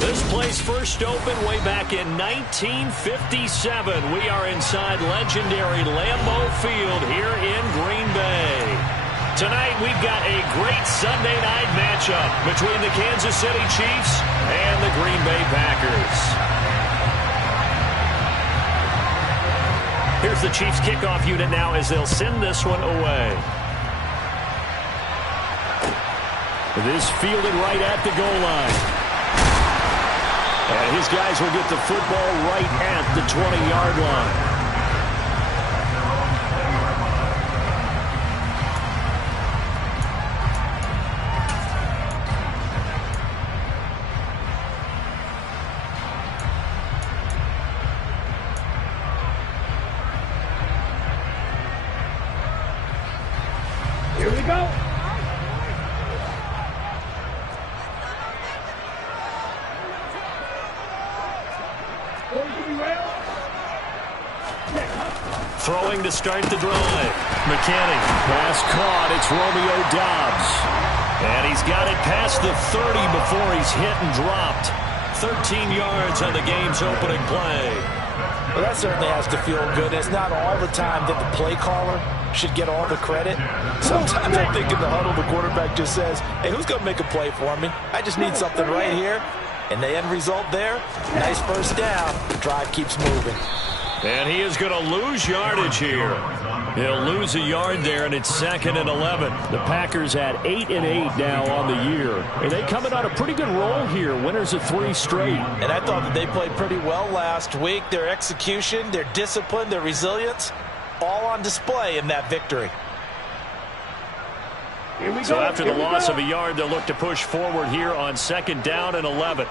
This place first opened way back in 1957. We are inside legendary Lambeau Field here in Green Bay. Tonight we've got a great Sunday night matchup between the Kansas City Chiefs and the Green Bay Packers. Here's the Chiefs kickoff unit now as they'll send this one away. This fielded right at the goal line. And his guys will get the football right at the 20-yard line. Here we go. Throwing to start the drive. McKinney. Pass caught. It's Romeo Doubs. And he's got it past the 30 before he's hit and dropped. 13 yards on the game's opening play. Well, that certainly has to feel good. It's not all the time that the play caller should get all the credit. Sometimes I think in the huddle, the quarterback just says, hey, who's going to make a play for me? I just need something right here. And the end result there, nice first down. The drive keeps moving. And he is going to lose yardage here. He'll lose a yard there, and it's 2nd and 11. The Packers at 8-8 now on the year. And they coming on a pretty good roll here. Winners of 3 straight. And I thought that they played pretty well last week. Their execution, their discipline, their resilience, all on display in that victory. So after the loss of a yard, they'll look to push forward here on 2nd down and 11.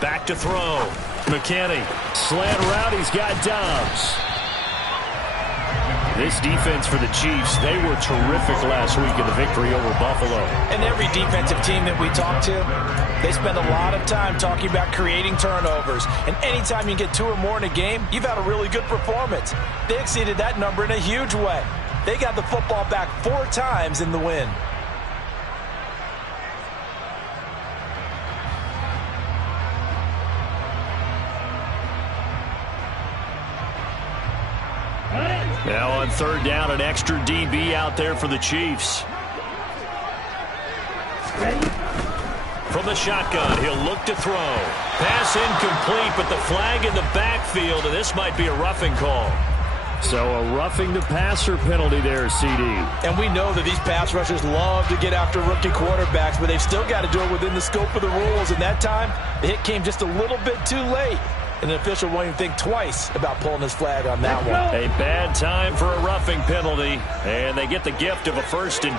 Back to throw. McKinney. Slant route. He's got Doubs. This defense for the Chiefs, they were terrific last week in the victory over Buffalo. And every defensive team that we talk to, they spend a lot of time talking about creating turnovers. And anytime you get 2 or more in a game, you've had a really good performance. They exceeded that number in a huge way. They got the football back 4 times in the win. Now on 3rd down, an extra DB out there for the Chiefs. From the shotgun, he'll look to throw. Pass incomplete, but the flag in the backfield, and this might be a roughing call. So a roughing the passer penalty there, CD. And we know that these pass rushers love to get after rookie quarterbacks, but they've still got to do it within the scope of the rules. And that time, the hit came just a little bit too late. And the official won't even think twice about pulling his flag on that one. A bad time for a roughing penalty, and they get the gift of a 1st and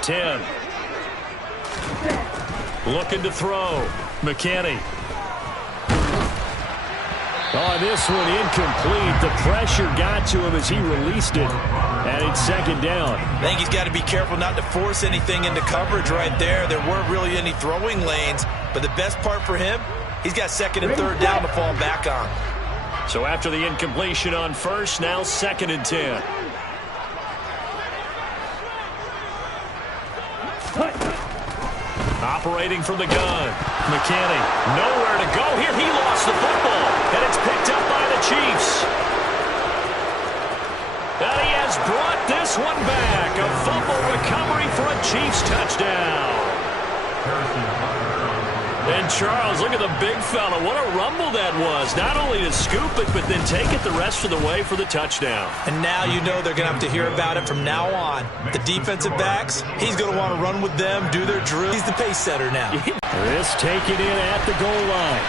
10. Looking to throw. McKinney. Oh, this one incomplete. The pressure got to him as he released it, and it's 2nd down. I think he's got to be careful not to force anything into coverage right there. There weren't really any throwing lanes, but the best part for him, he's got 2nd and 3rd down to fall back on. So after the incompletion on 1st, now 2nd and 10. Operating from the gun. McKinney, nowhere to go here. He lost the football, and it's picked up by the Chiefs. And he has brought this one back. A fumble recovery for a Chiefs touchdown. And Charles, look at the big fella. What a rumble that was. Not only to scoop it, but then take it the rest of the way for the touchdown. And now you know they're going to have to hear about it from now on. The defensive backs, he's going to want to run with them, do their drill. He's the pace setter now. This taken in at the goal line.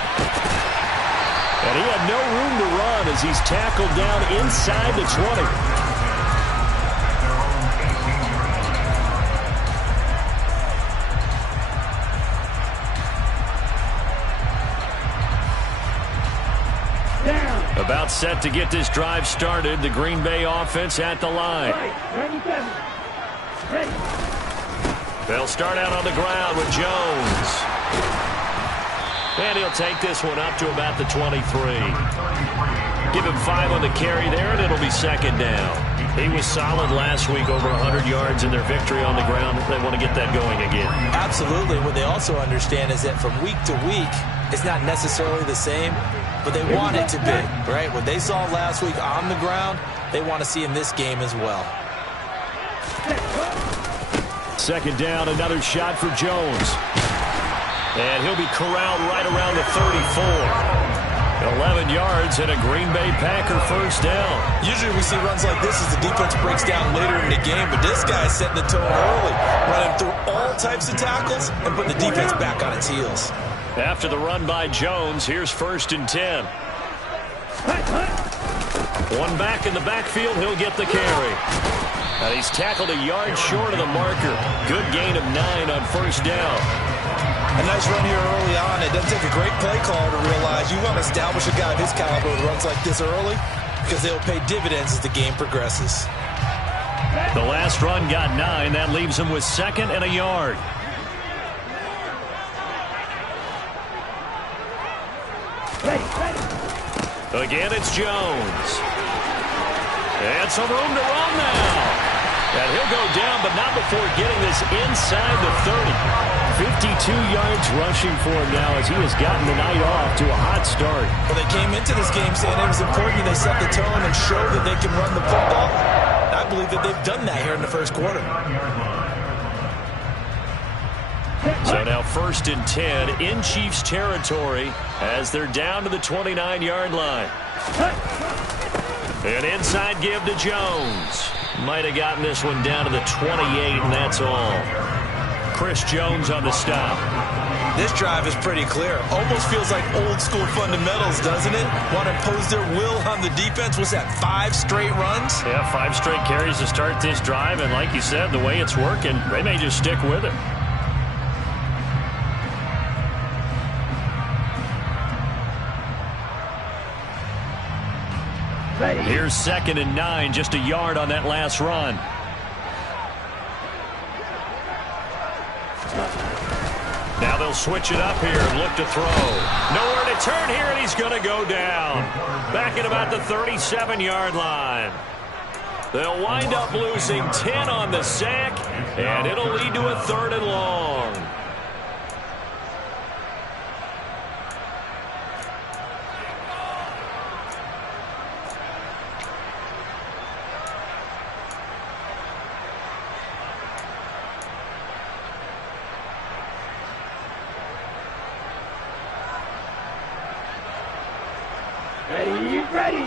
And he had no room to run as he's tackled down inside the 20. About set to get this drive started. The Green Bay offense at the line. They'll start out on the ground with Jones. And he'll take this one up to about the 23. Give him 5 on the carry there, and it'll be 2nd down. He was solid last week, over 100 yards in their victory on the ground. They want to get that going again. Absolutely. What they also understand is that from week to week, it's not necessarily the same, but they want it to be, right? What they saw last week on the ground, they want to see in this game as well. Second down, another shot for Jones. And he'll be corralled right around the 34. 11 yards and a Green Bay Packer first down. Usually we see runs like this as the defense breaks down later in the game, but this guy's setting the tone early, running through all types of tackles and putting the defense back on its heels. After the run by Jones, here's 1st and 10. One back in the backfield, he'll get the carry. And he's tackled a yard short of the marker. Good gain of 9 on first down. A nice run here early on. It doesn't take a great play caller to realize you want to establish a guy of his caliber with runs like this early because they'll pay dividends as the game progresses. The last run got 9. That leaves him with 2nd and a yard. Again, it's Jones. And some room to run now. And he'll go down, but not before getting this inside the 30. 52 yards rushing for him now as he has gotten the night off to a hot start. Well, they came into this game saying it was important they set the tone and show that they can run the football. And I believe that they've done that here in the first quarter. So now 1st and 10 in Chiefs territory as they're down to the 29-yard line. An inside give to Jones. Might have gotten this one down to the 28, and that's all. Chris Jones on the stop. This drive is pretty clear. Almost feels like old school fundamentals, doesn't it? Want to impose their will on the defense. What's that, 5 straight runs? Yeah, 5 straight carries to start this drive, and like you said, the way it's working, they may just stick with it. Here's 2nd and 9, just a yard on that last run. Now they'll switch it up here and look to throw. Nowhere to turn here, and he's going to go down. Back at about the 37-yard line. They'll wind up losing 10 on the sack, and it'll lead to a 3rd and long. Ready.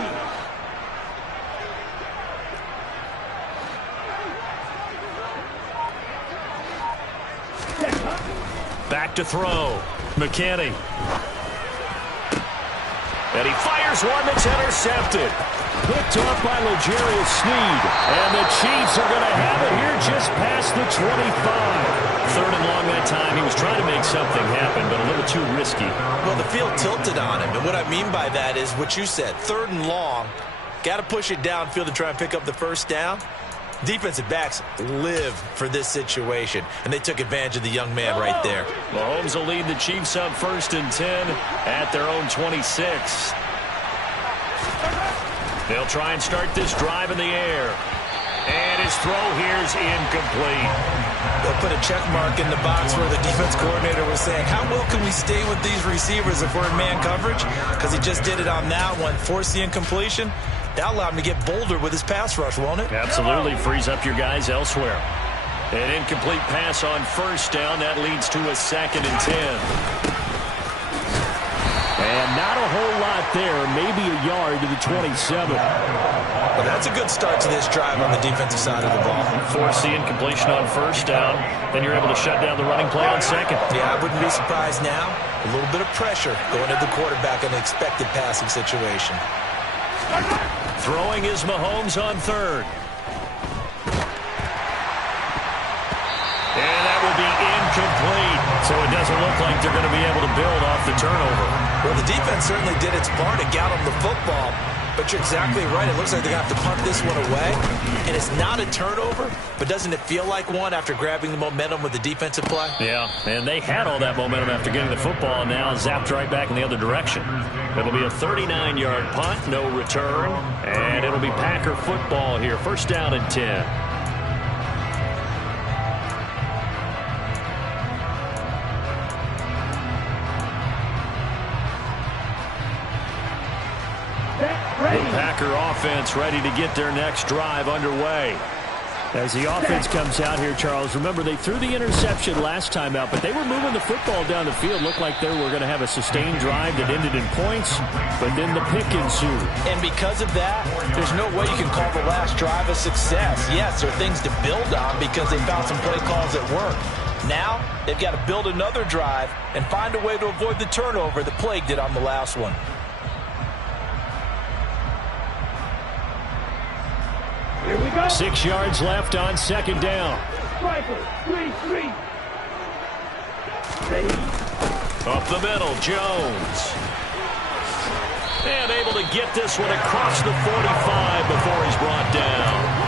Back to throw. McKinney. And he fires one that's intercepted. Picked off by L'Jarius Sneed. And the Chiefs are going to have it here just past the 25. 3rd and long that time. He was trying to make something happen, but a little too risky. Well, the field tilted on him. And what I mean by that is what you said. 3rd and long. Got to push it downfield to try and pick up the first down. Defensive backs live for this situation, and they took advantage of the young man right there. Mahomes will lead the Chiefs up 1st and 10 at their own 26. They'll try and start this drive in the air. And his throw here's incomplete. They'll put a check mark in the box where the defense coordinator was saying, how well can we stay with these receivers if we're in man coverage? Because he just did it on that one, forced the incompletion. That'll allow him to get bolder with his pass rush, won't it? Absolutely. Frees up your guys elsewhere. An incomplete pass on first down. That leads to a 2nd and 10. And not a whole lot there. Maybe a yard to the 27. Well, that's a good start to this drive on the defensive side of the ball. Force the incompletion on first down. Then you're able to shut down the running play on 2nd. Yeah, I wouldn't be surprised now. A little bit of pressure going to the quarterback in an expected passing situation. Throwing is Mahomes on 3rd. And that will be incomplete. So it doesn't look like they're going to be able to build off the turnover. Well, the defense certainly did its part and got them the football. But you're exactly right. It looks like they're going to have to punt this one away. And it's not a turnover, but doesn't it feel like one after grabbing the momentum with the defensive play? Yeah, and they had all that momentum after getting the football, and now zapped right back in the other direction. It'll be a 39-yard punt, no return, and it'll be Packer football here. First down and 10. The Packer offense ready to get their next drive underway. As the offense comes out here, Charles, remember they threw the interception last time out, but they were moving the football down the field. Looked like they were going to have a sustained drive that ended in points, but then the pick ensued. And because of that, there's no way you can call the last drive a success. Yes, there are things to build on because they found some play calls that work. Now, they've got to build another drive and find a way to avoid the turnover that plagued it on the last one. Here we go. 6 yards left on second down. Striker, 3-3. Ready. Up the middle, Jones. And able to get this one across the 45 before he's brought down.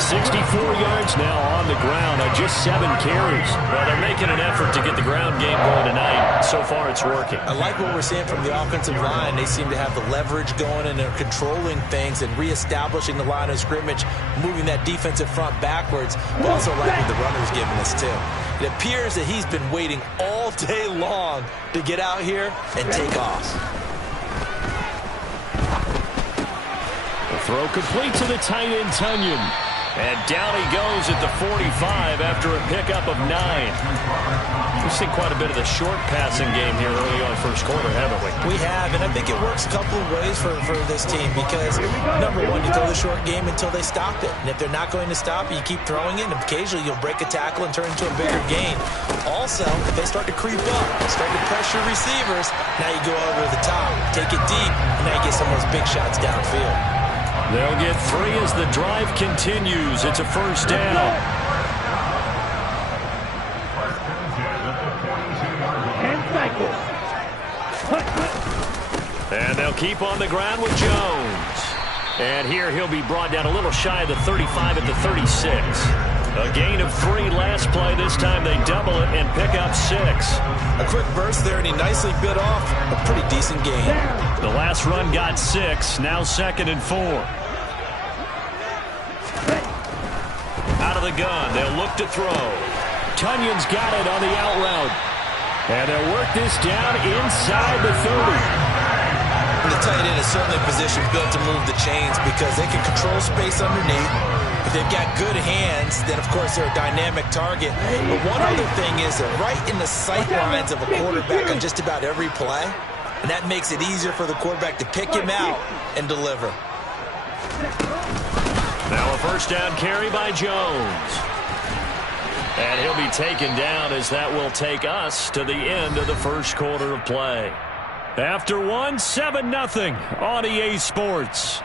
64 yards now on the ground on just 7 carries. Well, they're making an effort to get the ground game going tonight. So far, it's working. I like what we're seeing from the offensive line. They seem to have the leverage going, and they're controlling things and reestablishing the line of scrimmage, moving that defensive front backwards, but also like what the runner's giving us, too. It appears that he's been waiting all day long to get out here and take off. The throw complete to the tight end, Tunyon. And down he goes at the 45 after a pickup of 9. We've seen quite a bit of the short passing game here early on first quarter, haven't we? We have, and I think it works a couple of ways for this team because, number one, you throw the short game until they stop it. And if they're not going to stop it, you keep throwing it, and occasionally you'll break a tackle and turn it into a bigger gain. Also, if they start to creep up, start to pressure receivers, now you go over the top, take it deep, and now you get some of those big shots downfield. They'll get 3 as the drive continues. It's a first down. 10 cycles. And they'll keep on the ground with Jones. And here he'll be brought down a little shy of the 35 at the 36. A gain of 3 last play. This time they double it and pick up 6. A quick burst there, and he nicely bit off a pretty decent gain. The last run got 6. Now 2nd and 4. Out of the gun, they'll look to throw. Tunyon's got it on the out route. And they'll work this down inside the 30. The tight end is certainly a position built to move the chains because they can control space underneath. If they've got good hands, then, of course, they're a dynamic target. But one other thing is they're right in the sight lines of a quarterback on just about every play. And that makes it easier for the quarterback to pick him out and deliver. Now a first down carry by Jones. And he'll be taken down as that will take us to the end of the first quarter of play. After 1, 7-0 on EA Sports.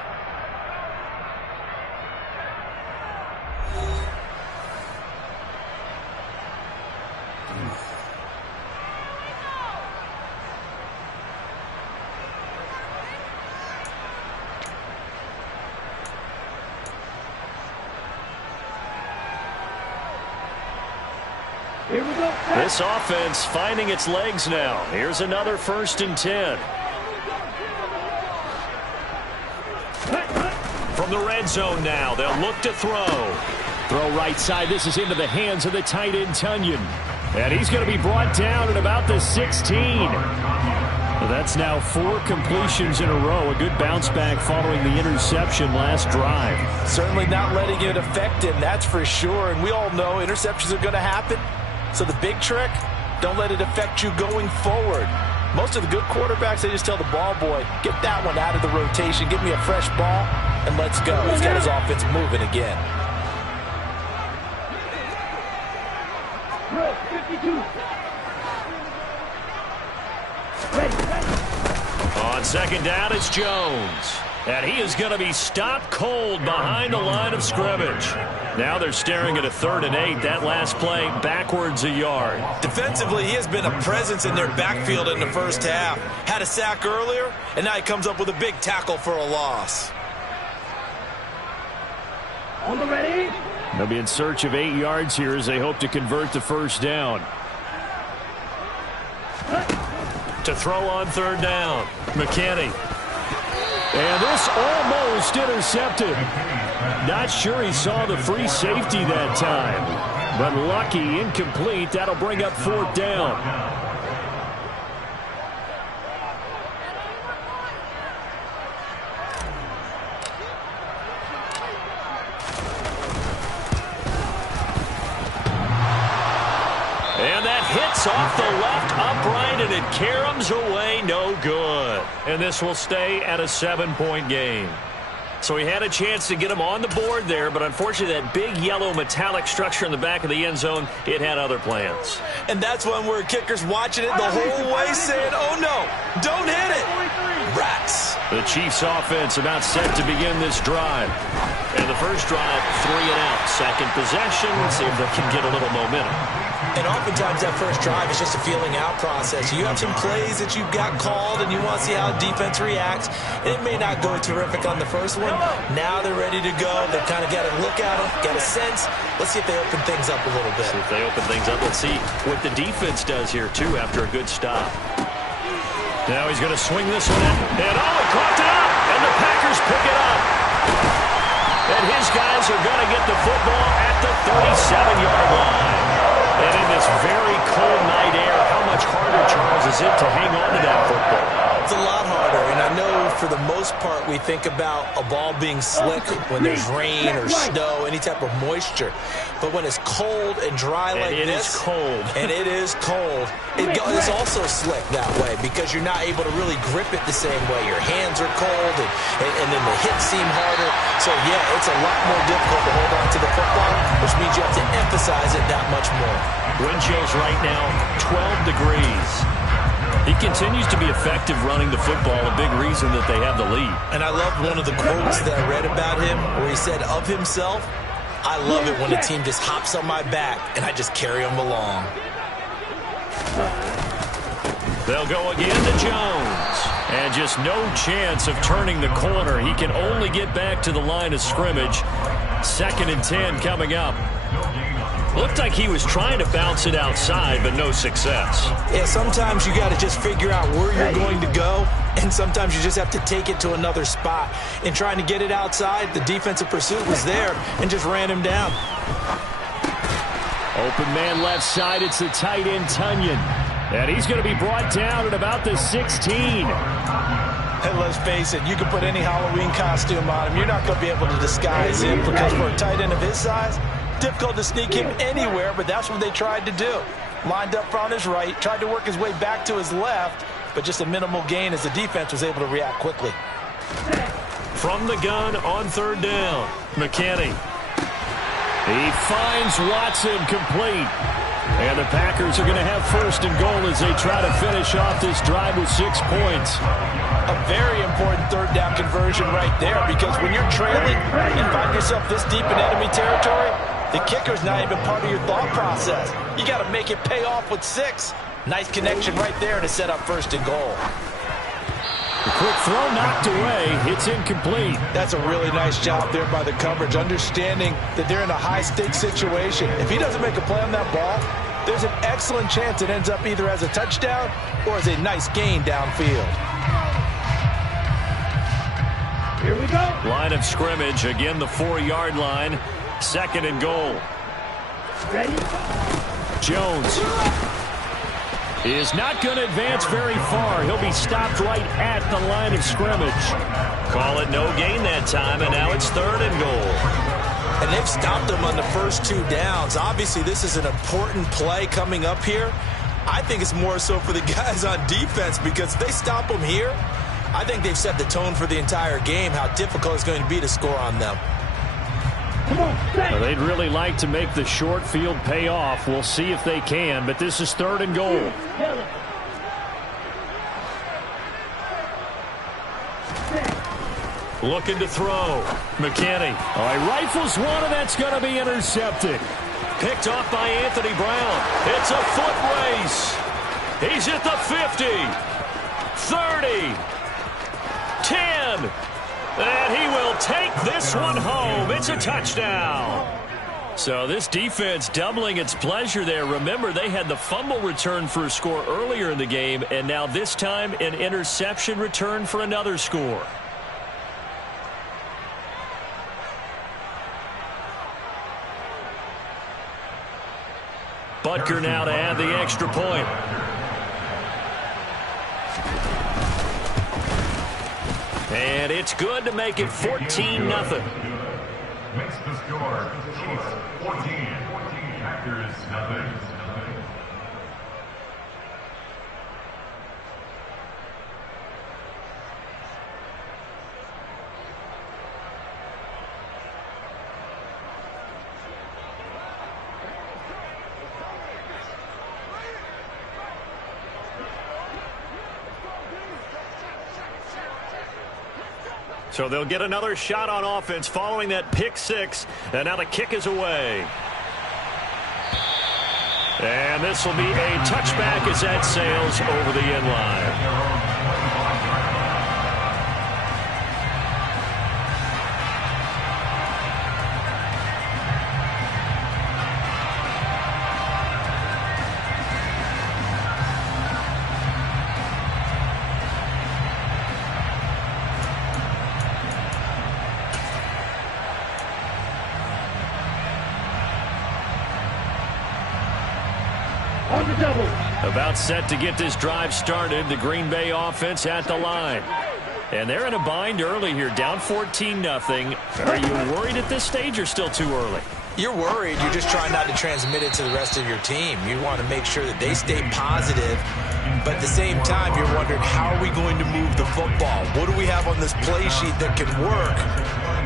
Here we go. This offense finding its legs now. Here's another 1st and 10. From the red zone now, they'll look to throw. Throw right side. This is into the hands of the tight end, Tunyon. And he's going to be brought down at about the 16. Well, that's now 4 completions in a row. A good bounce back following the interception last drive. Certainly not letting it affect him, that's for sure. And we all know interceptions are going to happen. So the big trick, don't let it affect you going forward. Most of the good quarterbacks, they just tell the ball boy, get that one out of the rotation, give me a fresh ball, and let's go. He's got his offense moving again. 52. On second down, it's Jones. And he is going to be stopped cold behind the line of scrimmage. Now they're staring at a 3rd and 8. That last play, backwards a yard. Defensively, he has been a presence in their backfield in the first half. Had a sack earlier, and now he comes up with a big tackle for a loss. On the ready. They'll be in search of 8 yards here as they hope to convert the first down. To throw on 3rd down, McKinney. And this almost intercepted. Not sure he saw the free safety that time. But lucky, incomplete. That'll bring up 4th down. And that hits off the left upright, and it caroms away, no good. And this will stay at a 7-point game. So he had a chance to get him on the board there, but unfortunately that big yellow metallic structure in the back of the end zone, it had other plans. And that's one where kicker's watching it the whole way saying, oh no, don't hit it. Rats. The Chiefs offense about set to begin this drive. And the first drive, 3 and out. Second possession, see if they can get a little momentum. And oftentimes that first drive is just a feeling out process. You have some plays that you've got called and you want to see how the defense reacts. It may not go terrific on the first one. Now they're ready to go. They've kind of got a look at them, got a sense. Let's see if they open things up a little bit. See if they open things up. Let's see what the defense does here, too, after a good stop. Now he's going to swing this one in. And he caught it up. And the Packers pick it up. And his guys are going to get the football at the 37-yard line. And in this very cold night air, how much harder, Charles, is it to hang on to that football? It's a lot harder, and I know for the most part we think about a ball being slick when there's rain or snow, any type of moisture. But when it's cold and dry like this, it is cold. And it is cold, it's also slick that way because you're not able to really grip it the same way. Your hands are cold, and then the hits seem harder. So, yeah, it's a lot more difficult to hold on to the football, which means you have to emphasize it that much more. Wind chills right now, 12 degrees. He continues to be effective running the football, a big reason that they have the lead. And I love one of the quotes that I read about him where he said of himself, I love it when a team just hops on my back and I just carry them along. They'll go again to Jones. And just no chance of turning the corner. He can only get back to the line of scrimmage. 2nd and 10 coming up. Looked like he was trying to bounce it outside, but no success. Yeah, sometimes you got to just figure out where you're going to go, and sometimes you just have to take it to another spot. In trying to get it outside, the defensive pursuit was there and just ran him down. Open man left side, it's the tight end, Tunyon. And he's going to be brought down at about the 16. And let's face it, you can put any Halloween costume on him. You're not going to be able to disguise him because for a tight end of his size, difficult to sneak him anywhere, but that's what they tried to do. Lined up on his right, tried to work his way back to his left, but just a minimal gain as the defense was able to react quickly. From the gun on 3rd down, McKinney. He finds Watson complete. And the Packers are going to have 1st and goal as they try to finish off this drive with 6 points. A very important 3rd down conversion right there because when you're trailing and find yourself this deep in enemy territory, the kicker's not even part of your thought process. You got to make it pay off with 6. Nice connection right there to set up 1st and goal. The quick throw knocked away. It's incomplete. That's a really nice job there by the coverage, understanding that they're in a high-stakes situation. If he doesn't make a play on that ball, there's an excellent chance it ends up either as a touchdown or as a nice gain downfield. Here we go. Line of scrimmage, again the 4-yard line. 2nd and goal. Ready? Jones is not going to advance very far. He'll be stopped right at the line of scrimmage. Call it no gain that time, and now it's 3rd and goal. And they've stopped them on the first 2 downs. Obviously, this is an important play coming up here. I think it's more so for the guys on defense because if they stop them here, I think they've set the tone for the entire game, how difficult it's going to be to score on them. Well, they'd really like to make the short field pay off. We'll see if they can, but this is 3rd and goal. Looking to throw. McKinney. Oh, he rifles one, and that's going to be intercepted. Picked off by Anthony Brown. It's a foot race. He's at the 50. 30. 10. And he will take this one home. It's a touchdown. So this defense doubling its pleasure there. Remember, they had the fumble return for a score earlier in the game, and now this time an interception return for another score. Butker now to add the extra point. And it's good to make it 14-0. Makes the score. Chiefs 14. Packers nothing. So they'll get another shot on offense following that pick six. And now the kick is away. And this will be a touchback as that sails over the end line. About set to get this drive started. The Green Bay offense at the line. And they're in a bind early here, down 14-0. Are you worried at this stage or still too early? You're worried. You're just trying not to transmit it to the rest of your team. You want to make sure that they stay positive. But at the same time, you're wondering, how are we going to move the football? What do we have on this play sheet that can work?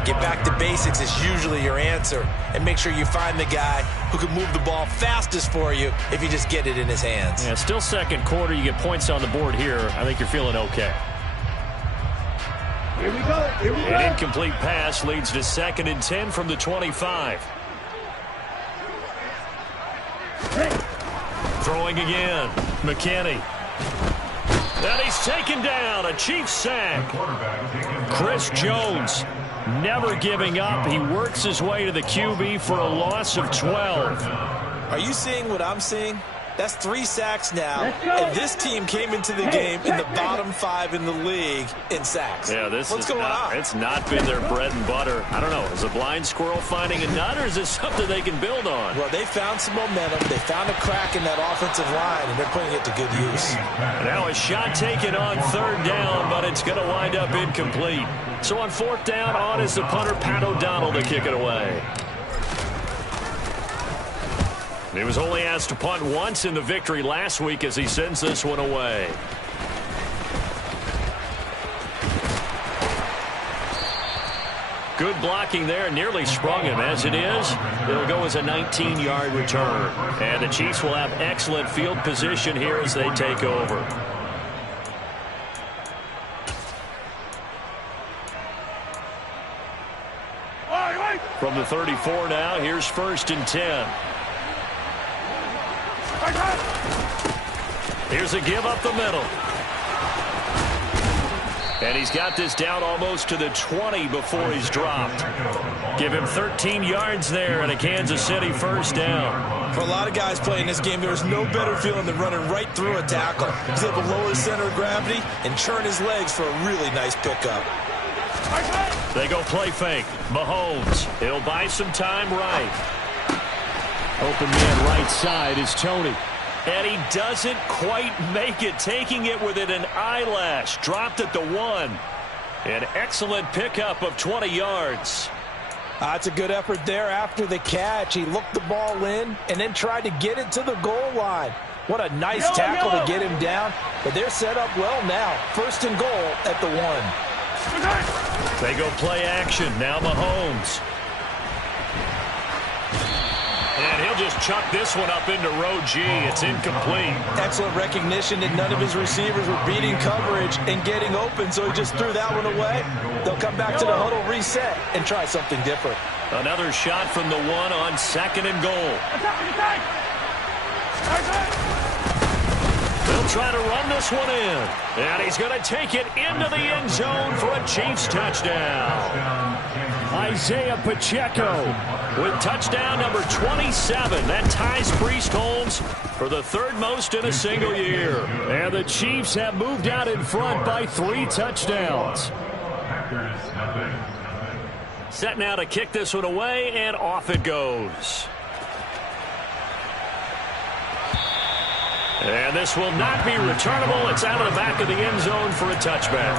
Get back to basics is usually your answer. And make sure you find the guy who can move the ball fastest for you if you just get it in his hands. Yeah, still second quarter. You get points on the board here. I think you're feeling okay. Here we go. Here we go. An incomplete pass leads to 2nd and 10 from the 25. Throwing again. McKinney. And he's taken down. A Chiefs sack. Chris Jones never giving up. He works his way to the QB for a loss of 12. Are you seeing what I'm seeing? That's 3 sacks now, and this team came into the game in the bottom 5 in the league in sacks. Yeah, What's going on? It's not been their bread and butter. I don't know. Is a blind squirrel finding a nut, or is this something they can build on? Well, they found some momentum. They found a crack in that offensive line, and they're putting it to good use. Now a shot taken on 3rd down, but it's going to wind up incomplete. So on 4th down, on is the punter, Pat O'Donnell, to kick it away. He was only asked to punt once in the victory last week as he sends this one away. Good blocking there, nearly sprung him. As it is, it'll go as a 19-yard return. And the Chiefs will have excellent field position here as they take over. From the 34 now, here's 1st and 10. Here's a give up the middle. And he's got this down almost to the 20 before he's dropped. Give him 13 yards there and a Kansas City 1st down. For a lot of guys playing this game, there's no better feeling than running right through a tackle. He's able to lower his center of gravity and churn his legs for a really nice pickup. They go play fake. Mahomes. He'll buy some time right. Open man right side is Tony. And he doesn't quite make it, taking it within an eyelash. Dropped at the 1. An excellent pickup of 20 yards. That's a good effort there after the catch. He looked the ball in and then tried to get it to the goal line. What a nice tackle to get him down. But they're set up well now. 1st and goal at the 1. They go play action. Now Mahomes. And he'll just chuck this one up into row G. It's incomplete. Excellent recognition that none of his receivers were beating coverage and getting open, so he just threw that one away. They'll come back to the huddle, reset, and try something different. Another shot from the one on 2nd and goal. They'll try to run this one in. And he's going to take it into the end zone for a Chiefs touchdown. Isaiah Pacheco with touchdown number 27. That ties Priest Holmes for the 3rd most in a single year. And the Chiefs have moved out in front by 3 touchdowns. Set now to kick this one away, and off it goes. And this will not be returnable. It's out of the back of the end zone for a touchback.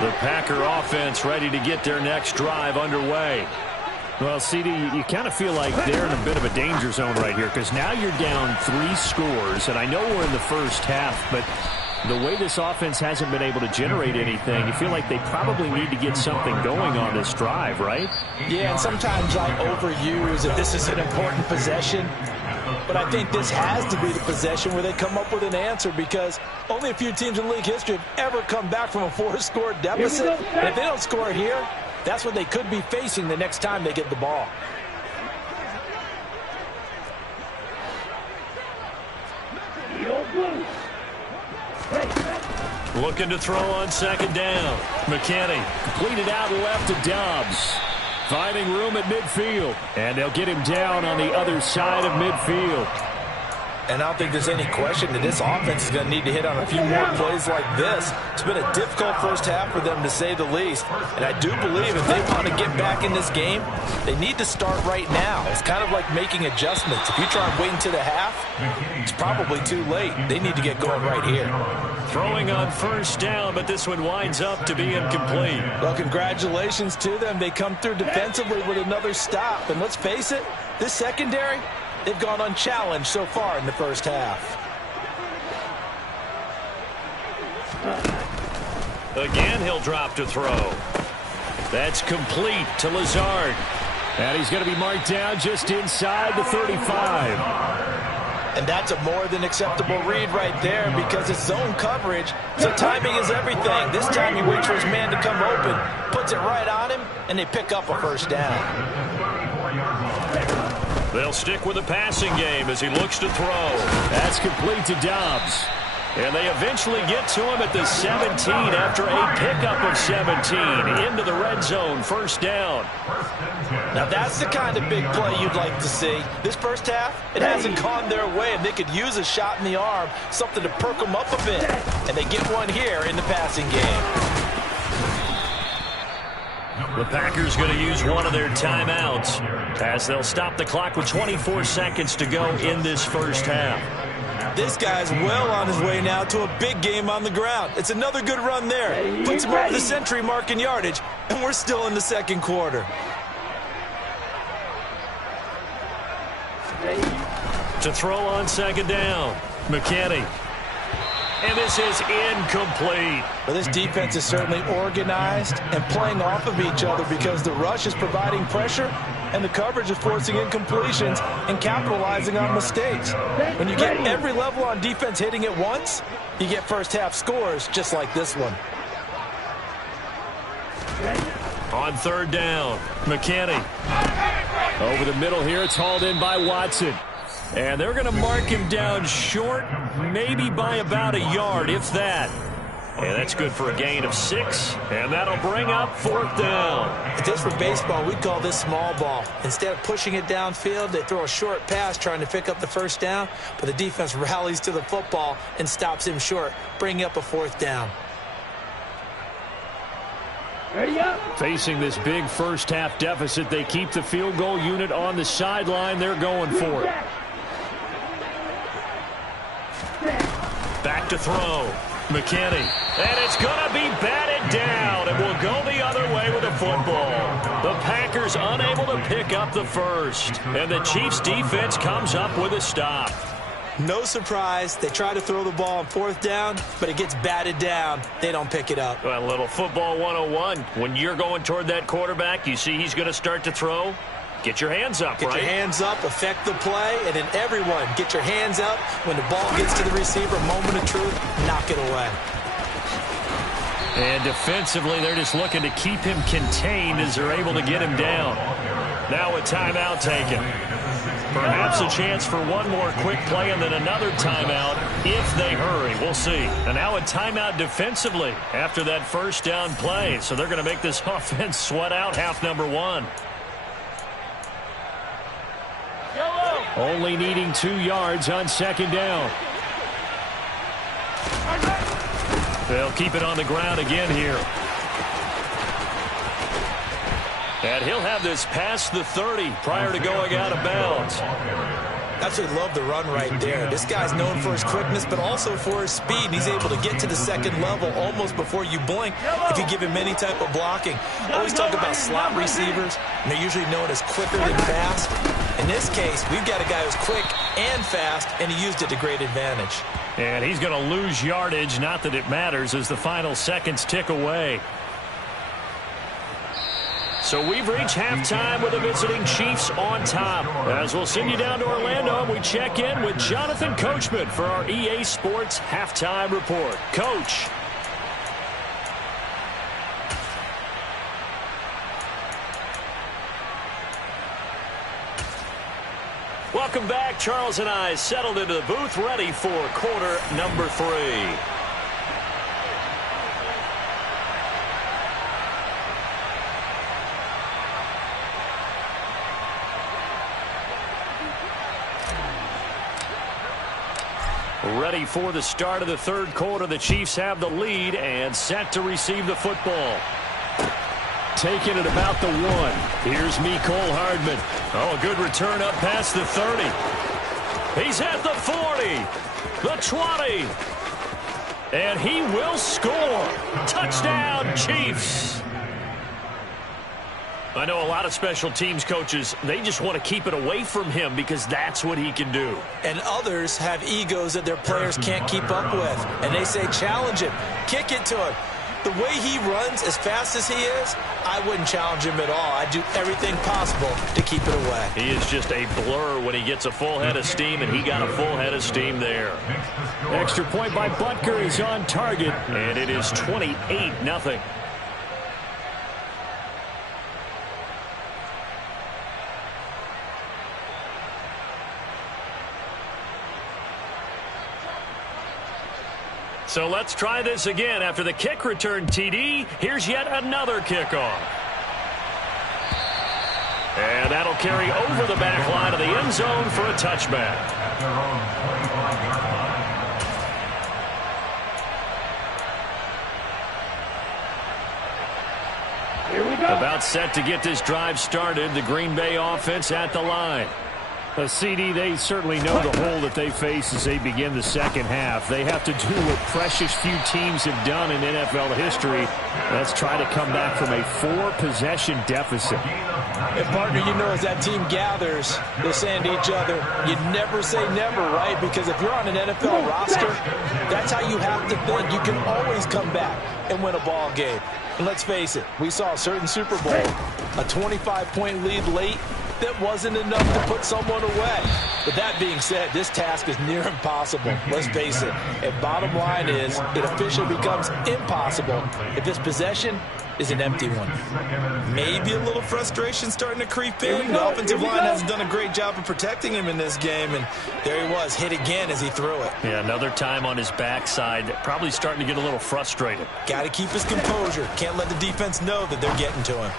The Packer offense ready to get their next drive underway. Well, CD, you kind of feel like they're in a bit of a danger zone right here because now you're down 3 scores, and I know we're in the first half, but the way this offense hasn't been able to generate anything, you feel like they probably need to get something going on this drive, right? Yeah, and sometimes I overuse that this is an important possession, but I think this has to be the possession where they come up with an answer because only a few teams in league history have ever come back from a 4-score deficit. And if they don't score here, that's what they could be facing the next time they get the ball. Looking to throw on 2nd down. McKinney completed out left to Dobbs. Finding room at midfield. And they'll get him down on the other side of midfield. And I don't think there's any question that this offense is going to need to hit on a few more plays like this. It's been a difficult first half for them, to say the least. And I do believe if they want to get back in this game, they need to start right now. It's kind of like making adjustments. If you try and wait until the half, it's probably too late. They need to get going right here. Throwing on 1st down, but this one winds up to be incomplete. Well, congratulations to them. They come through defensively with another stop. And let's face it, this secondary, they've gone unchallenged so far in the first half. Again, he'll drop to throw. That's complete to Lazard. And he's going to be marked down just inside the 35. And that's a more than acceptable read right there because it's zone coverage, so timing is everything. This time he waits for his man to come open, puts it right on him, and they pick up a 1st down. They'll stick with the passing game as he looks to throw. That's complete to Dobbs. And they eventually get to him at the 17 after a pickup of 17 into the red zone. 1st down. Now that's the kind of big play you'd like to see. This first half, it hasn't gone their way, and they could use a shot in the arm, something to perk them up a bit. And they get one here in the passing game. The Packers going to use one of their timeouts as they'll stop the clock with 24 seconds to go in this first half. This guy's well on his way now to a big game on the ground. It's another good run there. Puts him over the century mark in yardage, and we're still in the 2nd quarter. To throw on 2nd down, McKinney. And this is incomplete. Well, this defense is certainly organized and playing off of each other because the rush is providing pressure and the coverage is forcing incompletions and capitalizing on mistakes. When you get every level on defense hitting at once, you get first half scores just like this one. On 3rd down, McKinney. Over the middle here, it's hauled in by Watson. And they're going to mark him down short, maybe by about a yard, if that. And that's good for a gain of 6, and that'll bring up 4th down. If this were baseball, we'd call this small ball. Instead of pushing it downfield, they throw a short pass trying to pick up the 1st down, but the defense rallies to the football and stops him short, bringing up a 4th down. Ready up. Facing this big first half deficit, they keep the field goal unit on the sideline. They're going for it. Back to throw. McKinney. And it's going to be batted down. It will go the other way with the football. The Packers unable to pick up the 1st. And the Chiefs defense comes up with a stop. No surprise, they try to throw the ball on 4th down, but it gets batted down. They don't pick it up. Well, a little football 101. When you're going toward that quarterback, you see he's going to start to throw. Get your hands up, Get your hands up, affect the play, and then everyone get your hands up. When the ball gets to the receiver, moment of truth, knock it away. And defensively, they're just looking to keep him contained as they're able to get him down. Now a timeout taken. Perhaps a chance for one more quick play and then another timeout if they hurry. We'll see. And now a timeout defensively after that first down play. So they're going to make this offense sweat out half number 1. Only needing 2 yards on 2nd down. They'll keep it on the ground again here. And he'll have this past the 30 prior to going out of bounds. Absolutely love the run right there. This guy's known for his quickness, but also for his speed. And he's able to get to the 2nd level almost before you blink if you give him any type of blocking. I always talk about slot receivers, and they're usually known as quicker than fast. In this case, we've got a guy who's quick and fast, and he used it to great advantage. And he's going to lose yardage, not that it matters, as the final seconds tick away. So we've reached halftime with the visiting Chiefs on top. As we'll send you down to Orlando, we check in with Jonathan Coachman for our EA Sports Halftime Report. Coach. Welcome back. Charles and I settled into the booth, ready for quarter number 3. Ready for the start of the 3rd quarter. The Chiefs have the lead and set to receive the football. Taking it about the 1. Here's Mecole Hardman. Oh, a good return up past the 30. He's at the 40, the 20. And he will score. Touchdown, Chiefs. I know a lot of special teams coaches, they just want to keep it away from him because that's what he can do. And others have egos that their players can't keep up with. And they say, challenge him, kick it to him. The way he runs as fast as he is, I wouldn't challenge him at all. I'd do everything possible to keep it away. He is just a blur when he gets a full head of steam, and he got a full head of steam there. Extra point by Butker is on target, and it is 28-0. So let's try this again. After the kick return TD, here's yet another kickoff. And that'll carry over the back line of the end zone for a touchback. Here we go. About set to get this drive started. The Green Bay offense at the line. CD, they certainly know the hole that they face as they begin the 2nd half. They have to do what precious few teams have done in NFL history. Let's try to come back from a 4-possession deficit. And, partner, you know, as that team gathers, they're saying to each other, you never say never, right? Because if you're on an NFL roster, that's how you have to think. You can always come back and win a ball game. And let's face it, we saw a certain Super Bowl, a 25-point lead late, that wasn't enough to put someone away. But that being said, this task is near impossible. Let's face it. And bottom line is, it officially becomes impossible if this possession is an empty one. Maybe a little frustration starting to creep in. The offensive line hasn't done a great job of protecting him in this game, and there he was, hit again as he threw it. Yeah, another time on his backside, probably starting to get a little frustrated. Got to keep his composure. Can't let the defense know that they're getting to him.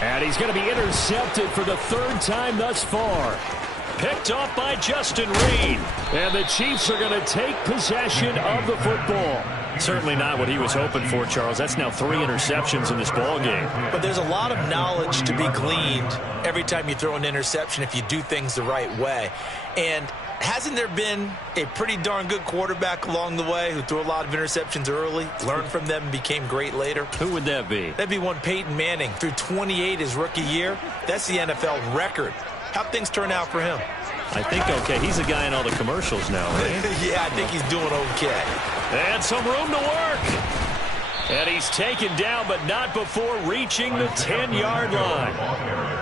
And he's going to be intercepted for the 3rd time thus far. Picked off by Justin Reed. And the Chiefs are going to take possession of the football. Certainly not what he was hoping for, Charles. That's now 3 interceptions in this ball game. But there's a lot of knowledge to be gleaned every time you throw an interception if you do things the right way. And hasn't there been a pretty darn good quarterback along the way who threw a lot of interceptions early, learned from them, and became great later? Who would that be? That'd be one Peyton Manning. Threw 28 his rookie year. That's the NFL record. How'd things turn out for him? I think okay. He's a guy in all the commercials now, right? Yeah, I think he's doing okay. And some room to work. And he's taken down, but not before reaching the 10-yard line.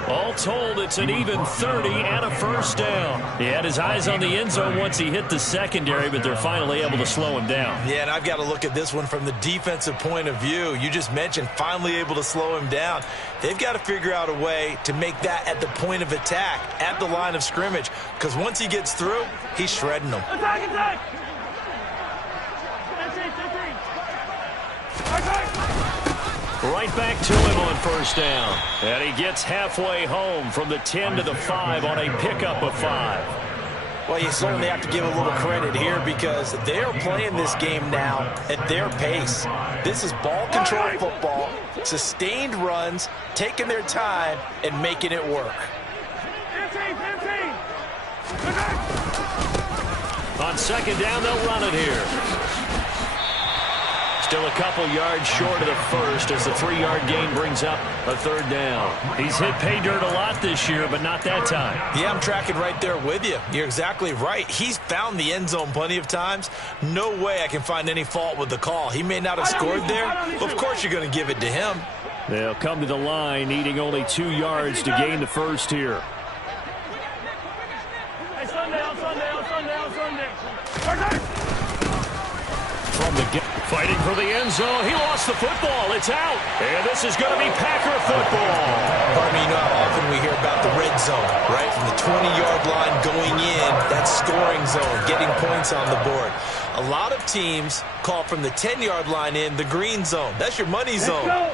All told, it's an even 30 and a first down. He had his eyes on the end zone once he hit the secondary, but they're finally able to slow him down. Yeah, and I've got to look at this one from the defensive point of view. You just mentioned finally able to slow him down. They've got to figure out a way to make that at the point of attack, at the line of scrimmage, because once he gets through, he's shredding them. Attack, attack! Right back to him on first down. And he gets halfway home from the 10 to the 5 on a pickup of 5. Well, you certainly have to give a little credit here because they're playing this game now at their pace. This is ball control football, sustained runs, taking their time, and making it work. 15. On second down, they'll run it here. Still a couple yards short of the first as the 3-yard gain brings up a third down. He's hit pay dirt a lot this year, but not that time. Yeah, I'm tracking right there with you. You're exactly right. He's found the end zone plenty of times. No way I can find any fault with the call. He may not have scored there, but of course you're going to give it to him. They'll come to the line needing only 2 yards to gain the first here. Hey, Sunday. From the get, fighting for the end zone. He lost the football. It's out. And this is going to be Packer football. Pardon me, you know how often we hear about the red zone, right? From the 20-yard line going in, that scoring zone, getting points on the board. A lot of teams call from the 10-yard line in the green zone. That's your money zone.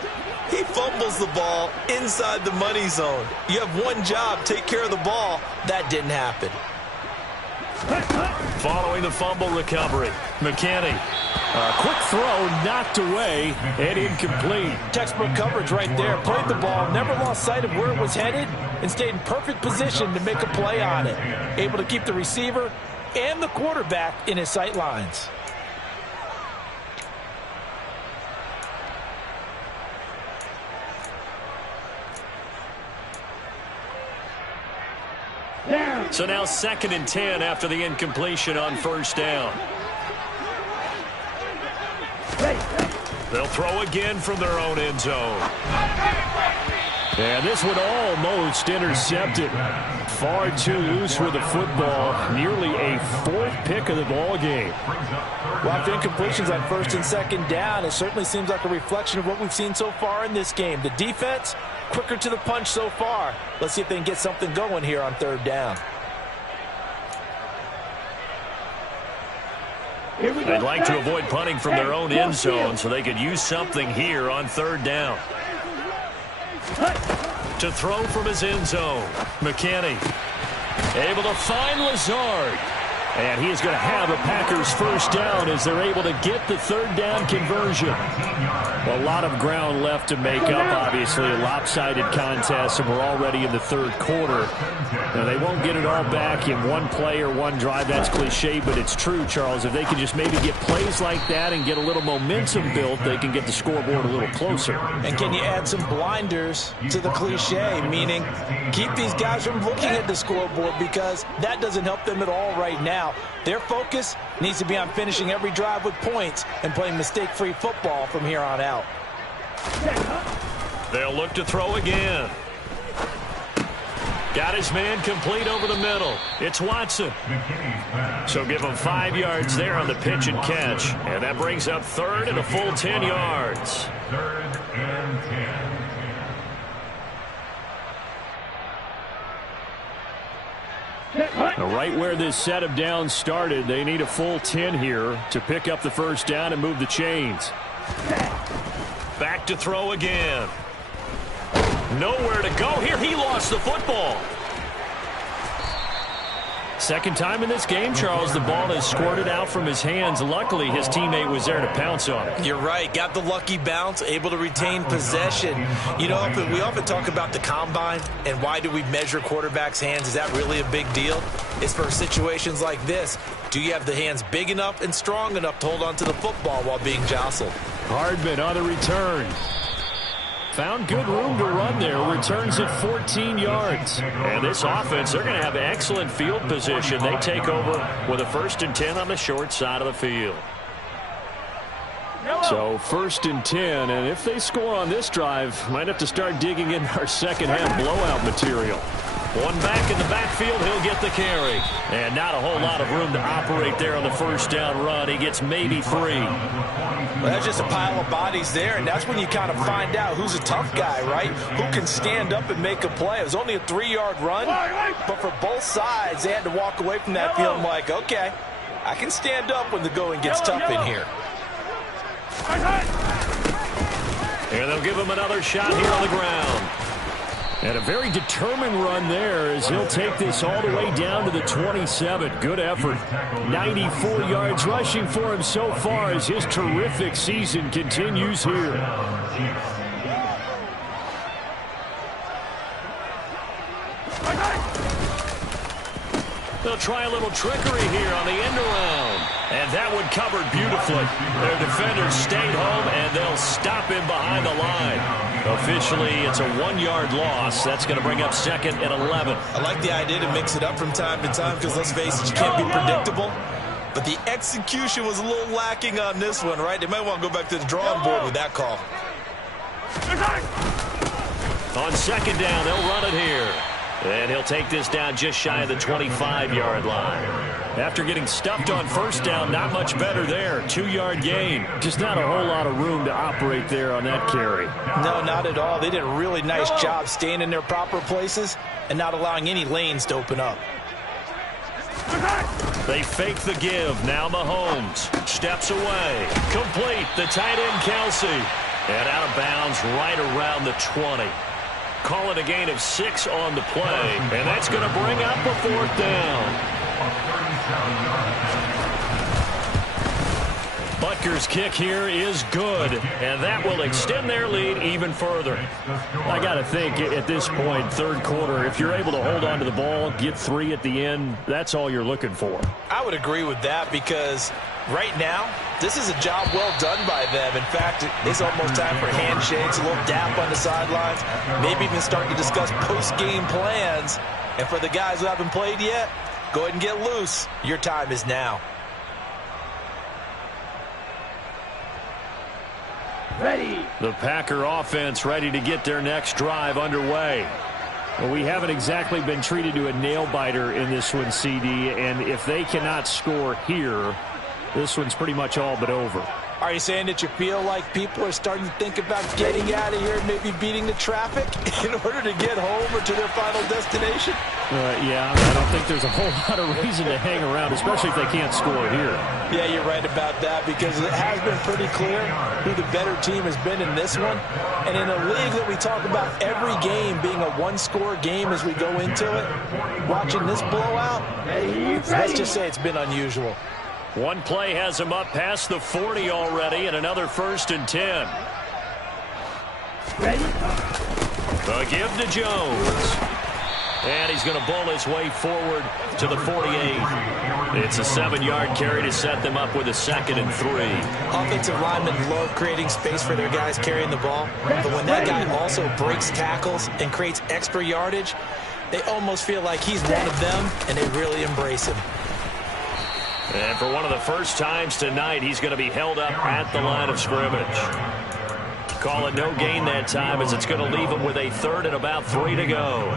He fumbles the ball inside the money zone. You have one job, take care of the ball. That didn't happen. Following the fumble recovery, McKinney. Quick throw, knocked away, and incomplete. Textbook coverage right there. Played the ball, never lost sight of where it was headed, and stayed in perfect position to make a play on it. Able to keep the receiver and the quarterback in his sight lines. So now 2nd and 10 after the incompletion on first down. They'll throw again from their own end zone. And this one almost intercepted. Far too loose with the football. Nearly a 4th pick of the ball game. Well, after incompletions on 1st and 2nd down, it certainly seems like a reflection of what we've seen so far in this game. The defense, quicker to the punch so far. Let's see if they can get something going here on 3rd down. They'd like to avoid punting from their own end zone so they could use something here on 3rd down. To throw from his end zone, McKinney able to find Lazard. And he is going to have a Packers first down as they're able to get the 3rd down conversion. A lot of ground left to make up, obviously. A lopsided contest, and we're already in the 3rd quarter. Now, they won't get it all back in one play or one drive. That's cliche, but it's true, Charles. If they can just maybe get plays like that and get a little momentum built, they can get the scoreboard a little closer. And can you add some blinders to the cliche, meaning keep these guys from looking at the scoreboard because that doesn't help them at all right now. Their focus needs to be on finishing every drive with points and playing mistake-free football from here on out. They'll look to throw again. Got his man complete over the middle. It's Watson. So give him 5 yards there on the pitch and catch. And that brings up 3rd and a full 10 yards. 3rd and 10. Right where this set of downs started, they need a full 10 here to pick up the first down and move the chains. Back to throw again. Nowhere to go here. He lost the football. Second time in this game, Charles, the ball has squirted out from his hands. Luckily, his teammate was there to pounce on it. You're right. Got the lucky bounce, able to retain possession. You know, we often talk about the combine and why do we measure quarterbacks' hands. Is that really a big deal? It's for situations like this. Do you have the hands big enough and strong enough to hold on to the football while being jostled? Hardman on the return. Found good room to run there. Returns it 14 yards. And this offense, they're going to have excellent field position. They take over with a 1st and 10 on the short side of the field. So 1st and 10, and if they score on this drive, might have to start digging in our second half blowout material. One back in the backfield, he'll get the carry. And not a whole lot of room to operate there on the 1st down run. He gets maybe 3. Well, that's just a pile of bodies there, and that's when you kind of find out who's a tough guy, right? Who can stand up and make a play. It was only a 3-yard run, but for both sides, they had to walk away from that feeling like, okay, I can stand up when the going gets tough in here. And they'll give him another shot here on the ground. And a very determined run there as he'll take this all the way down to the 27. Good effort. 94 yards rushing for him so far as his terrific season continues here. They'll try a little trickery here on the end around. And that one covered beautifully. Their defenders stayed home, and they'll stop him behind the line. Officially, it's a 1-yard loss. That's going to bring up 2nd and 11. I like the idea to mix it up from time to time because, let's face it, you can't be predictable. But the execution was a little lacking on this one, right? They might want to go back to the drawing board with that call. On 2nd down, they'll run it here. And he'll take this down just shy of the 25-yard line. After getting stuffed on 1st down, not much better there. 2-yard gain. Just not a whole lot of room to operate there on that carry. No, not at all. They did a really nice job staying in their proper places and not allowing any lanes to open up. They fake the give. Now Mahomes steps away. Complete. The tight end, Kelsey. And out of bounds right around the 20. Call it a gain of 6 on the play. And that's going to bring up a 4th down. Butker's kick here is good, and that will extend their lead even further. I got to think at this point, 3rd quarter, if you're able to hold on to the ball, get 3 at the end, that's all you're looking for. I would agree with that because right now, this is a job well done by them. In fact, it's almost time for handshakes, a little dap on the sidelines, maybe even starting to discuss post-game plans. And for the guys who haven't played yet, go ahead and get loose. Your time is now. Ready. The Packer offense ready to get their next drive underway. Well, we haven't exactly been treated to a nail-biter in this one, CD, and if they cannot score here, this one's pretty much all but over. Are you saying that you feel like people are starting to think about getting out of here, maybe beating the traffic in order to get home or to their final destination? Yeah, I don't think there's a whole lot of reason to hang around, especially if they can't score here. Yeah, you're right about that because it has been pretty clear who the better team has been in this one. And in a league that we talk about every game being a one-score game as we go into it, watching this blowout, let's just say it's been unusual. One play has him up past the 40 already, and another 1st and 10. Ready. The give to Jones. And he's going to bowl his way forward to the 48. It's a 7-yard carry to set them up with a 2nd and 3. Offensive linemen love creating space for their guys carrying the ball. But when that guy also breaks tackles and creates extra yardage, they almost feel like he's one of them, and they really embrace him. And for one of the first times tonight, he's going to be held up at the line of scrimmage. Call it no gain that time as it's going to leave him with a 3rd and about 3 to go.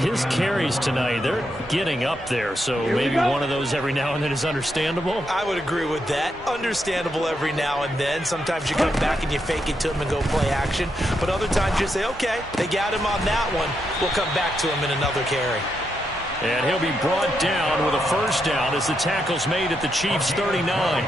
His carries tonight, they're getting up there, so maybe one of those every now and then is understandable. I would agree with that. Understandable every now and then. Sometimes you come back and you fake it to him and go play action. But other times you say, okay, they got him on that one. We'll come back to him in another carry. And he'll be brought down with a 1st down as the tackle's made at the Chiefs' 39.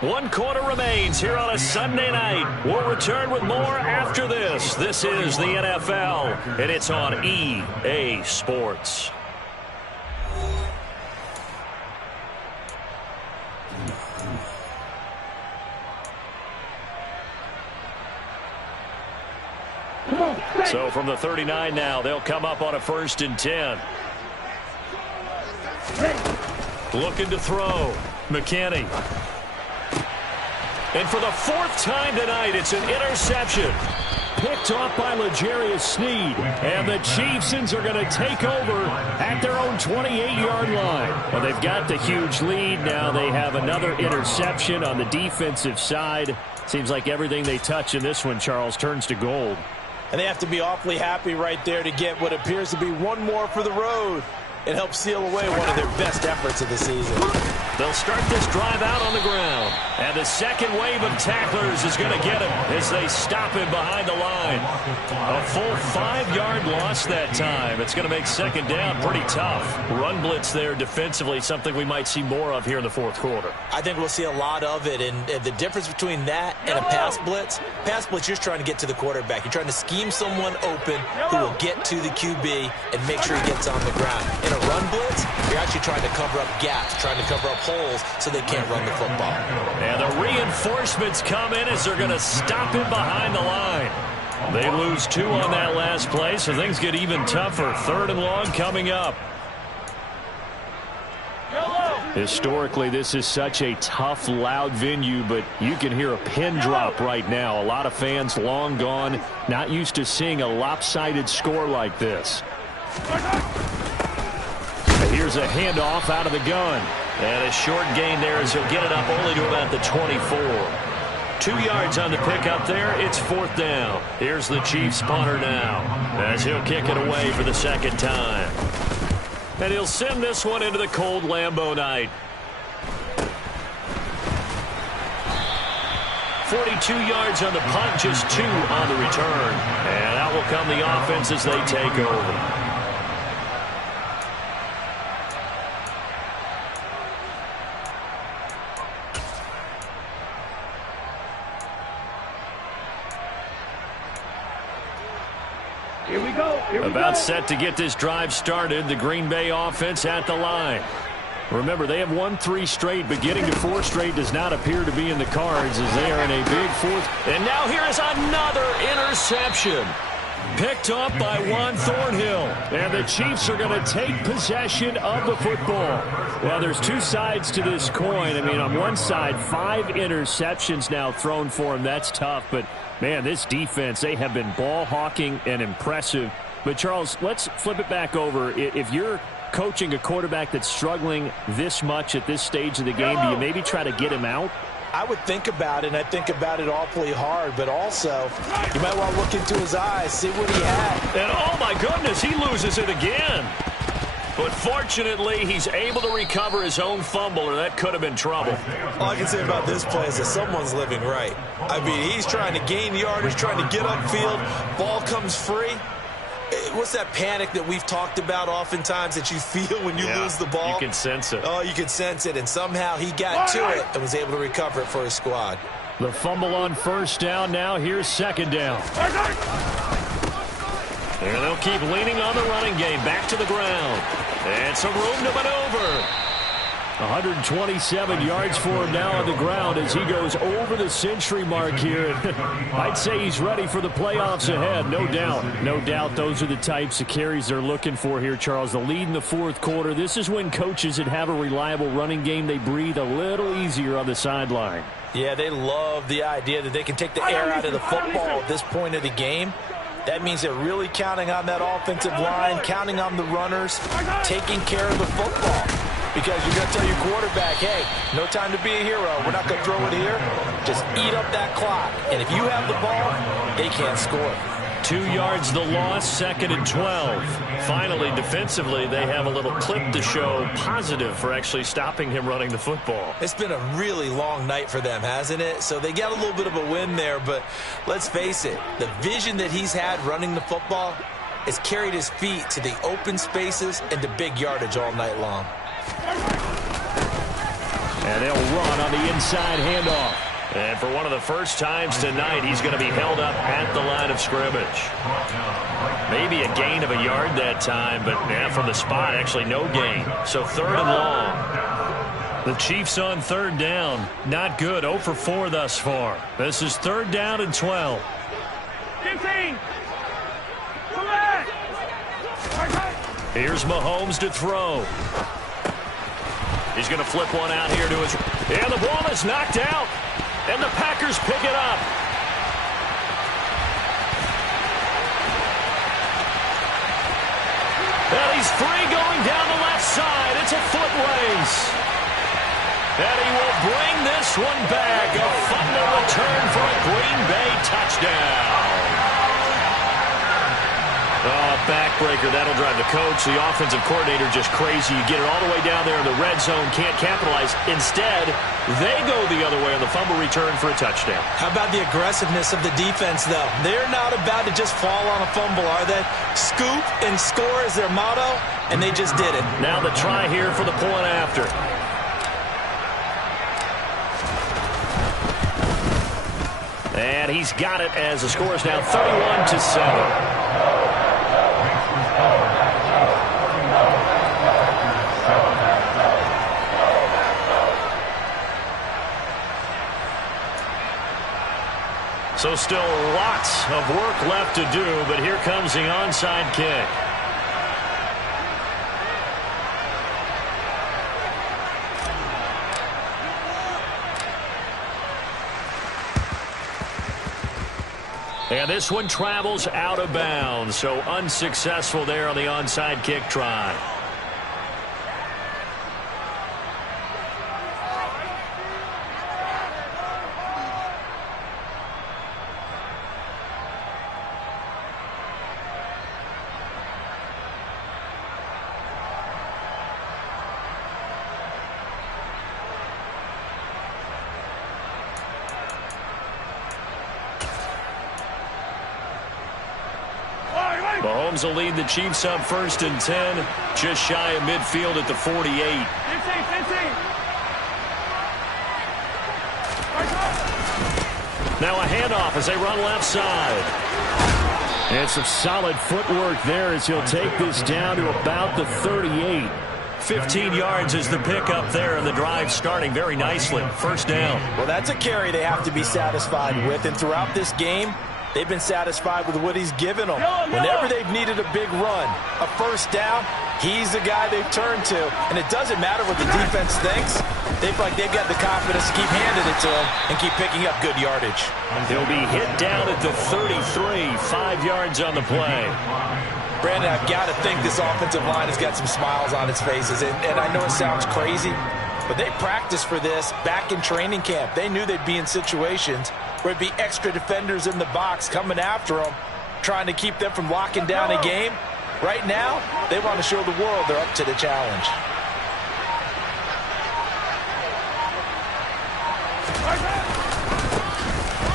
One quarter remains here on a Sunday night. We'll return with more after this. This is the NFL, and it's on EA Sports. So from the 39 now, they'll come up on a 1st and 10. Looking to throw. McKinney. And for the fourth time tonight, it's an interception. Picked off by L'Jarius Sneed. And the Chiefs are going to take over at their own 28-yard line. Well, they've got the huge lead. Now they have another interception on the defensive side. Seems like everything they touch in this one, Charles, turns to gold. And they have to be awfully happy right there to get what appears to be one more for the road. It helps seal away one of their best efforts of the season. They'll start this drive out on the ground. And the second wave of tacklers is going to get him as they stop him behind the line. A full 5-yard loss that time. It's going to make second down pretty tough. Run blitz there defensively, something we might see more of here in the fourth quarter. I think we'll see a lot of it. And the difference between that and a pass blitz, you're just trying to get to the quarterback. You're trying to scheme someone open who will get to the QB and make sure he gets on the ground. In a run blitz, you're actually trying to cover up gaps, trying to cover up holes so they can't run the football. And the reinforcements come in as they're going to stop him behind the line. They lose 2 on that last play, so things get even tougher. Third and long coming up. Historically, this is such a tough, loud venue, but you can hear a pin drop right now. A lot of fans long gone, not used to seeing a lopsided score like this. Here's a handoff out of the gun. And a short gain there as he'll get it up only to about the 24. 2 yards on the pickup there. It's fourth down. Here's the Chiefs punter now as he'll kick it away for the second time. And he'll send this one into the cold Lambeau night. 42 yards on the punt, just 2 on the return. And out will come the offense as they take over. Here we go. About set to get this drive started. The Green Bay offense at the line. Remember, they have won 3 straight, but getting to 4 straight does not appear to be in the cards as they are in a big fourth. And now here is another interception. Picked up by Juan Thornhill. And the Chiefs are going to take possession of the football. Well, there's 2 sides to this coin. I mean, on one side, 5 interceptions now thrown for him. That's tough, but man, this defense, they have been ball hawking and impressive. But, Charles, let's flip it back over. If you're coaching a quarterback that's struggling this much at this stage of the game, do you maybe try to get him out? I would think about it, and I think about it awfully hard, but also you might want to look into his eyes, see what he had. And, oh, my goodness, he loses it again. But fortunately, he's able to recover his own fumble, or that could have been trouble. All I can say about this play is that someone's living right. I mean, he's trying to gain yardage, trying to get upfield. Ball comes free. What's that panic that we've talked about oftentimes that you feel when you lose the ball? You can sense it. Oh, you can sense it, and somehow he got to it and was able to recover it for his squad. The fumble on first down now. Here's second down. And they'll keep leaning on the running game. Back to the ground. And some room to maneuver. 127 yards for him now on the ground as he goes over the century mark here. I'd say he's ready for the playoffs ahead, no doubt. No doubt those are the types of carries they're looking for here, Charles. The lead in the fourth quarter. This is when coaches that have a reliable running game, they breathe a little easier on the sideline. Yeah, they love the idea that they can take the air out of the football at this point of the game. That means they're really counting on that offensive line, counting on the runners, taking care of the football. Because you're going to tell your quarterback, hey, no time to be a hero. We're not going to throw it here. Just eat up that clock. And if you have the ball, they can't score. 2 yards the loss, second and 12. Finally, defensively, they have a little clip to show positive for actually stopping him running the football. It's been a really long night for them, hasn't it? So they got a little bit of a win there, but let's face it, the vision that he's had running the football has carried his feet to the open spaces and to big yardage all night long. And they'll run on the inside handoff. And for one of the first times tonight, he's going to be held up at the line of scrimmage. Maybe a gain of a yard that time, but from the spot, actually no gain. So third and long. The Chiefs on third down. Not good. 0 for 4 thus far. This is third down and 12. 15. Come back. Here's Mahomes to throw. He's going to flip one out here to his... And the ball is knocked out. And the Packers pick it up. And he's free going down the left side. It's a foot race. And he will bring this one back. A fumble return for a Green Bay touchdown. Oh, a backbreaker. That'll drive the coach, the offensive coordinator, just crazy. You get it all the way down there in the red zone, can't capitalize. Instead, they go the other way on the fumble return for a touchdown. How about the aggressiveness of the defense, though? They're not about to just fall on a fumble, are they? Scoop and score is their motto, and they just did it. Now the try here for the point after. And he's got it as the score is now 31-7. So still lots of work left to do, but here comes the onside kick. And this one travels out of bounds, so unsuccessful there on the onside kick try. Mahomes will lead the Chiefs up 1st and 10, just shy of midfield at the 48. 15. Now a handoff as they run left side. And some solid footwork there as he'll take this down to about the 38. 15 yards is the pickup there, and the drive starting very nicely. First down. Well, that's a carry they have to be satisfied with, and throughout this game, they've been satisfied with what he's given them. Whenever they've needed a big run, a first down, he's the guy they've turned to. And it doesn't matter what the defense thinks. They feel like they've got the confidence to keep handing it to him and keep picking up good yardage. He'll be hit down at the 33, 5 yards on the play. Brandon, I've got to think this offensive line has got some smiles on its faces. And I know it sounds crazy, but they practiced for this back in training camp. They knew they'd be in situations where it'd be extra defenders in the box coming after them, trying to keep them from locking down a game. Right now, they want to show the world they're up to the challenge.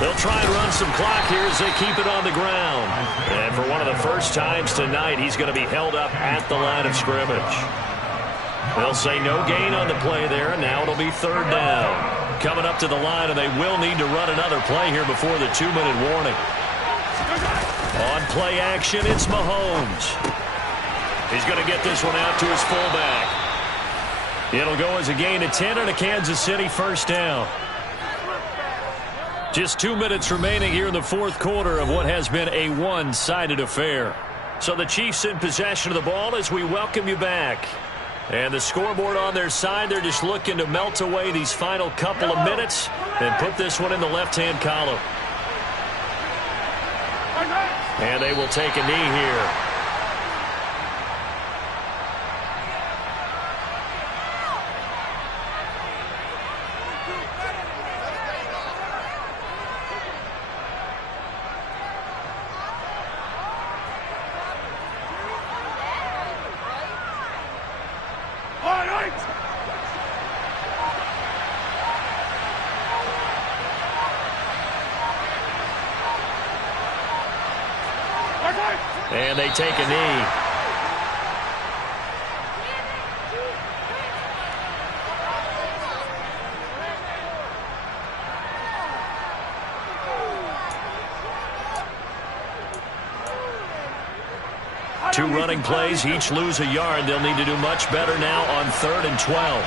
They'll try and run some clock here as they keep it on the ground. And for one of the first times tonight, he's going to be held up at the line of scrimmage. They'll say no gain on the play there, and now it'll be 3rd down. Coming up to the line, and they will need to run another play here before the 2-minute warning. On play action, it's Mahomes. He's going to get this one out to his fullback. It'll go as a gain of 10 and a Kansas City first down. Just 2 minutes remaining here in the 4th quarter of what has been a one-sided affair. So the Chiefs in possession of the ball as we welcome you back. And the scoreboard on their side, they're just looking to melt away these final couple of minutes and put this one in the left-hand column. And they will take a knee here. And they take a knee. Two running plays, each lose a yard. They'll need to do much better now on 3rd and 12.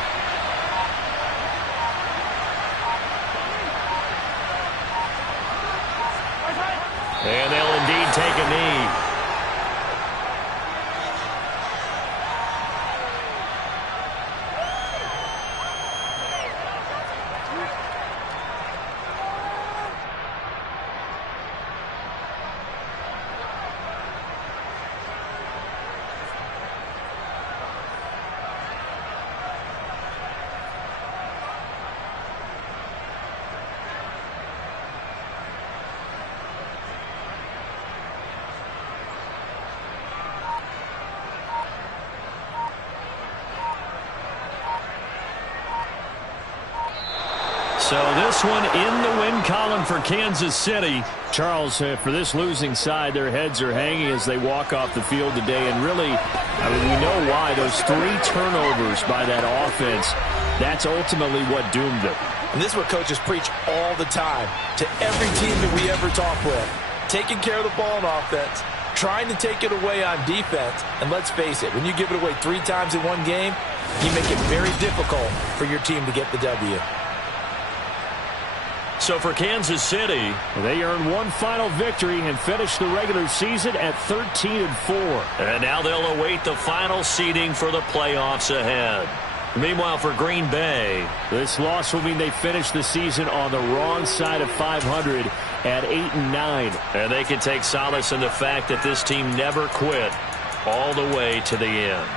And they'll indeed take a knee. this one in the win column for Kansas City. Charles, for this losing side, their heads are hanging as they walk off the field today. And really, I mean, we know why. Those 3 turnovers by that offense, that's ultimately what doomed them. And this is what coaches preach all the time to every team that we ever talk with. Taking care of the ball on offense, trying to take it away on defense. And let's face it, when you give it away 3 times in one game, you make it very difficult for your team to get the W. So for Kansas City, they earned one final victory and finished the regular season at 13-4. And now they'll await the final seeding for the playoffs ahead. Meanwhile, for Green Bay, this loss will mean they finish the season on the wrong side of 500 at 8-9. And they can take solace in the fact that this team never quit all the way to the end.